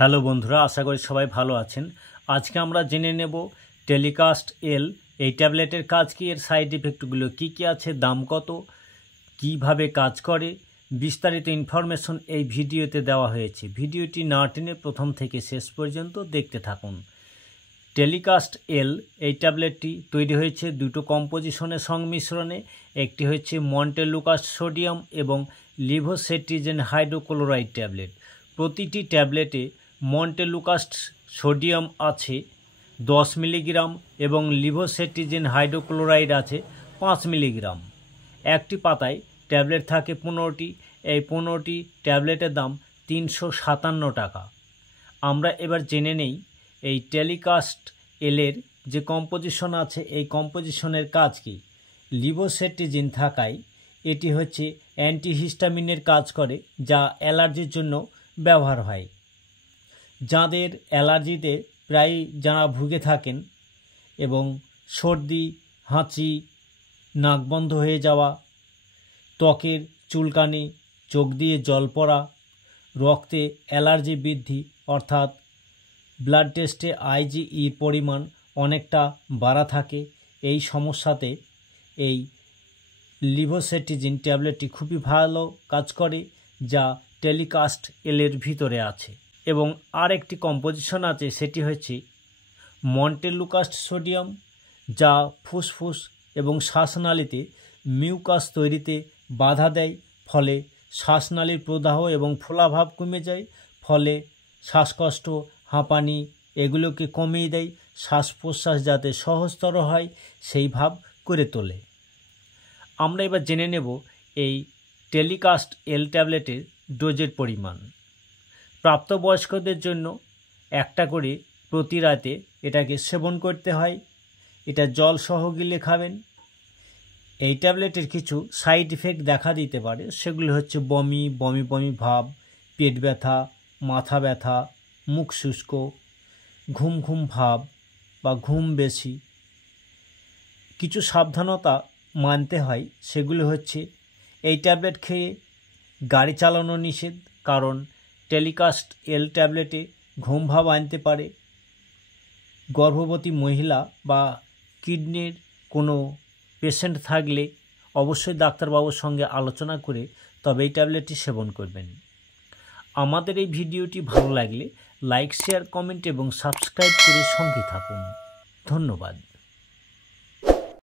Hello বন্ধুরা, আশা করি সবাই ভালো আছেন। আজকে আমরা জেনে নেব টেলিকাস্ট এল এই ট্যাবলেটের কাজ কি, এর সাইড ইফেক্টগুলো কি কি আছে, দাম কত, কিভাবে কাজ করে, বিস্তারিত ইনফরমেশন এই ভিডিওতে দেওয়া হয়েছে। ভিডিওটি না টেনে প্রথম থেকে শেষ পর্যন্ত দেখতে থাকুন। টেলিকাস্ট এল এই ট্যাবলেটটি তৈরি হয়েছে দুটো কম্পোজিশনের সংমিশ্রণে। একটি হচ্ছে মন্টেলুকাস্ট সোডিয়াম এবং লিভোসেট্রিজেন হাইড্রোক্লোরাইড ট্যাবলেট। প্রতিটি ট্যাবলেটে মন্টেলুকাস্ট সোডিয়াম আছে 10 মিলিগ্রাম এবং লিভোসেট্রিজেন হাইড্রোক্লোরাইড আছে 5 মিলিগ্রাম। একটি পাতায় ট্যাবলেট থাকে 15টি। এই 15টি ট্যাবলেটের দাম 357 টাকা। আমরা এবার জেনে নেই এই টেলিকাস্ট এলের যে কম্পোজিশন আছে এই কম্পোজিশনের কাজ কি। লিভোসেট্রিজিন থাকায় এটি হচ্ছে অ্যান্টিহিস্টামিনের কাজ করে, যা অ্যালার্জির জন্য ব্যবহার হয়। যাদের অ্যালার্জিতে প্রায় যারা ভুগে থাকেন এবং সর্দি, হাঁচি, নাক বন্ধ হয়ে যাওয়া, ত্বকের চুলকানি, চোখ দিয়ে জল পড়া, রক্তে অ্যালার্জি বৃদ্ধি অর্থাৎ ব্লাড টেস্টে আইজিইর পরিমাণ অনেকটা বাড়া থাকে, এই সমস্যাতে এই লিভোসেট্রিজিন ট্যাবলেটটি খুবই ভালো কাজ করে, যা টেলিকাস্ট এলের ভিতরে আছে। এবং আর একটি কম্পোজিশন আছে, সেটি হচ্ছে মন্টেলুকাস্ট সোডিয়াম, যা ফুসফুস এবং শ্বাসনালীতে মিউকাস তৈরিতে বাধা দেয়, ফলে শ্বাসনালীর প্রদাহ এবং ফোলাভাব কমে যায়, ফলে শ্বাসকষ্ট, হাঁপানি এগুলোকে কমিয়ে দেয়, শ্বাস প্রশ্বাস যাতে সহজতর হয় সেই ভাব করে তোলে। আমরা এবার জেনে নেব এই টেলিকাস্ট এল ট্যাবলেটের ডোজের পরিমাণ। প্রাপ্তবয়স্কদের জন্য একটা করে প্রতি রাতে এটাকে সেবন করতে হয়। এটা জল সহ গিলে খাবেন। এই ট্যাবলেটের কিছু সাইড ইফেক্ট দেখা দিতে পারে, সেগুলো হচ্ছে বমি বমি ভাব, পেট ব্যথা, মাথা ব্যথা, মুখ শুষ্ক, ঘুম ঘুম ভাব বা ঘুম বেশি। কিছু সাবধানতা মানতে হয়, সেগুলো হচ্ছে এই ট্যাবলেট খেয়ে গাড়ি চালানো নিষেধ, কারণ টেলিকাস্ট এল ট্যাবলেটে ঘুম ভাব আনতে পারে। গর্ভবতী মহিলা বা কিডনির কোনো পেশেন্ট থাকলে অবশ্যই ডাক্তারবাবুর সঙ্গে আলোচনা করে তবে এই ট্যাবলেটটি সেবন করবেন। আমাদের এই ভিডিওটি ভালো লাগলে লাইক, শেয়ার, কমেন্ট এবং সাবস্ক্রাইব করে সঙ্গে থাকুন। ধন্যবাদ।